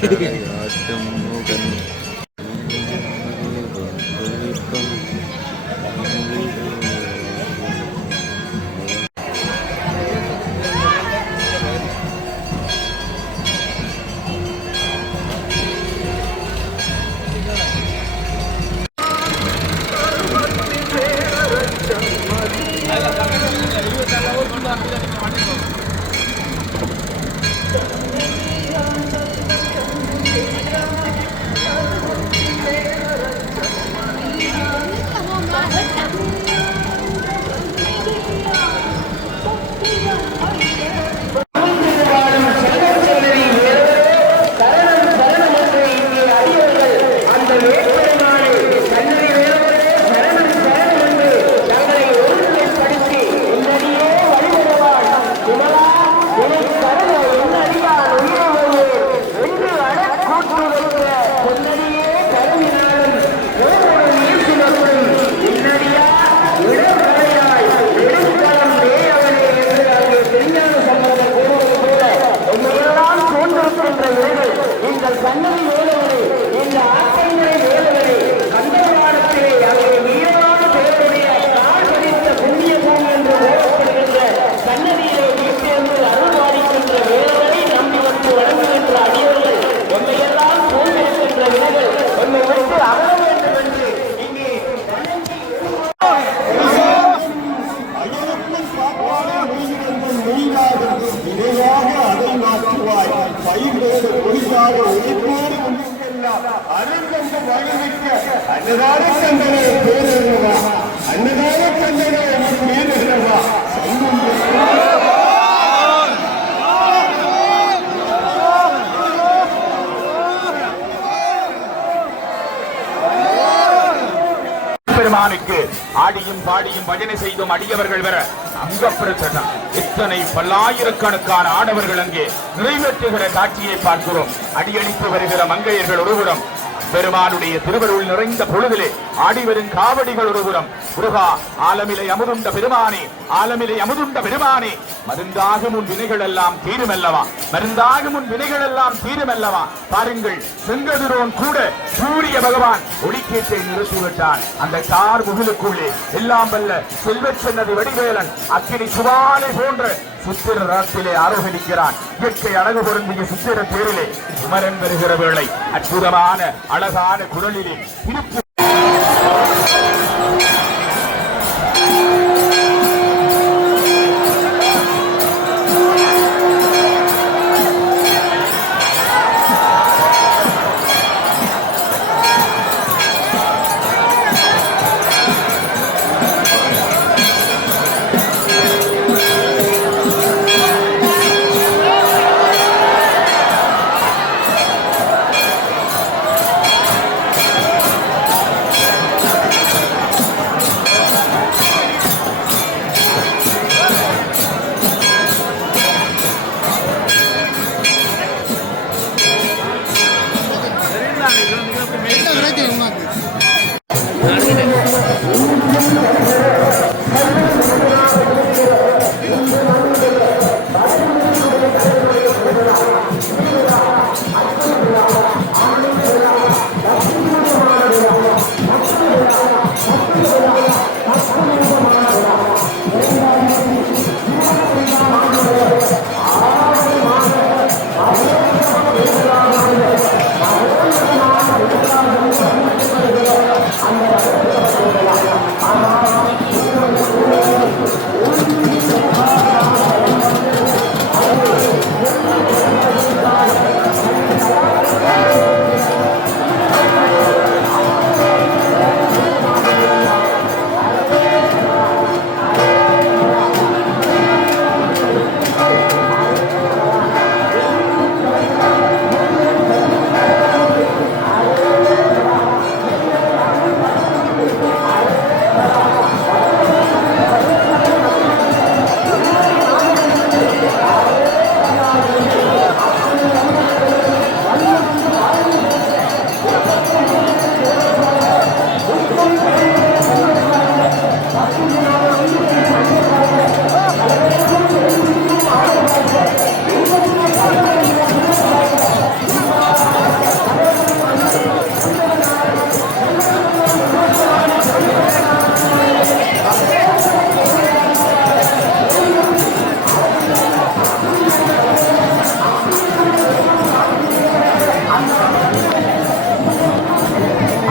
からなって思う அன்னதான கந்தனை பேரல்லவா அன்னதான கந்தனை பேரல்லவா பெருமானுக்கு ஆடியும் பாடியும் பஜனை செய்தும் அடியவர்கள் பெற அங்க பிரச்சனை இத்தனை பல்லாயிரக்கணக்கான ஆடவர்கள் அங்கே நிறைவேற்றுகிற காட்சியை பார்க்கிறோம். அடியடித்து வருகிற மங்கையர்கள் ஒருபுறம் பெருமானுடைய திருவருள் நிறைந்த பொழுதிலே அடிவரும் காவடிகள் ஒருபுறம் முருகா ஆலமிலை அமுதுண்ட பெருமானே ஆலமிலை அமுதுண்ட பெருமானே மருந்தாகும் உன் வினைகள் எல்லாம் தீருமல்லவா? மருந்தாகும் உன் வினைகள் எல்லாம் தீருமல்லவா? பாருங்கள் செங்கதிரோன் கூட சூரிய பகவான் ஒளிக்கேட்டை நிறுத்திவிட்டான் அந்த கார் முகிலுக்குள்ளே எல்லாம் வல்ல செல்வச் சென்னதி வடிவேலன் அக்கினி சுவாலை போன்ற சித்திர ரத்திலே ஆரோகணிக்கிறான். இயற்கை அழகு பொருந்திய சித்திர பேரிலே குமரன் வருகிற வேளை அற்புதமான அழகான குரலிலே திருப்பு Thank you.